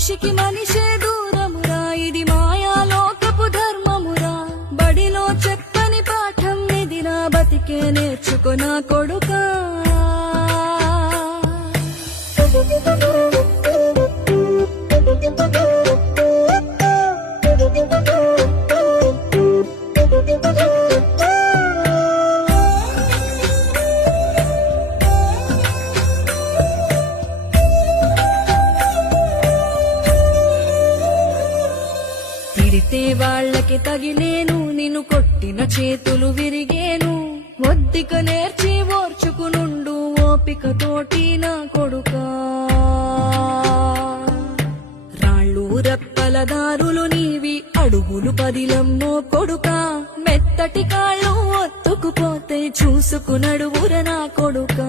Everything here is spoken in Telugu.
మనిషికి మనిషే దూరమురా, ఇది మాయాలోకపు ధర్మమురా. బడిలో చెప్పని పాఠం ఇదిరా, బతికే నేర్చుకున్నా కొడుకా. తిడితే వాళ్ళకి తగిలేను, నిన్ను కొట్టిన చేతులు విరిగేను. ఒద్దిక నేర్చి ఓర్చుకునుండు ఓపికతోటి నా కొడుకా. రాళ్ళు రెప్పల దారులు నీవి, అడుగులు పదిలమ్మో కొడుకా. మెత్తటి కాళ్ళు ఒత్తుకుపోతే చూసుకునడువుర నా కొడుకా.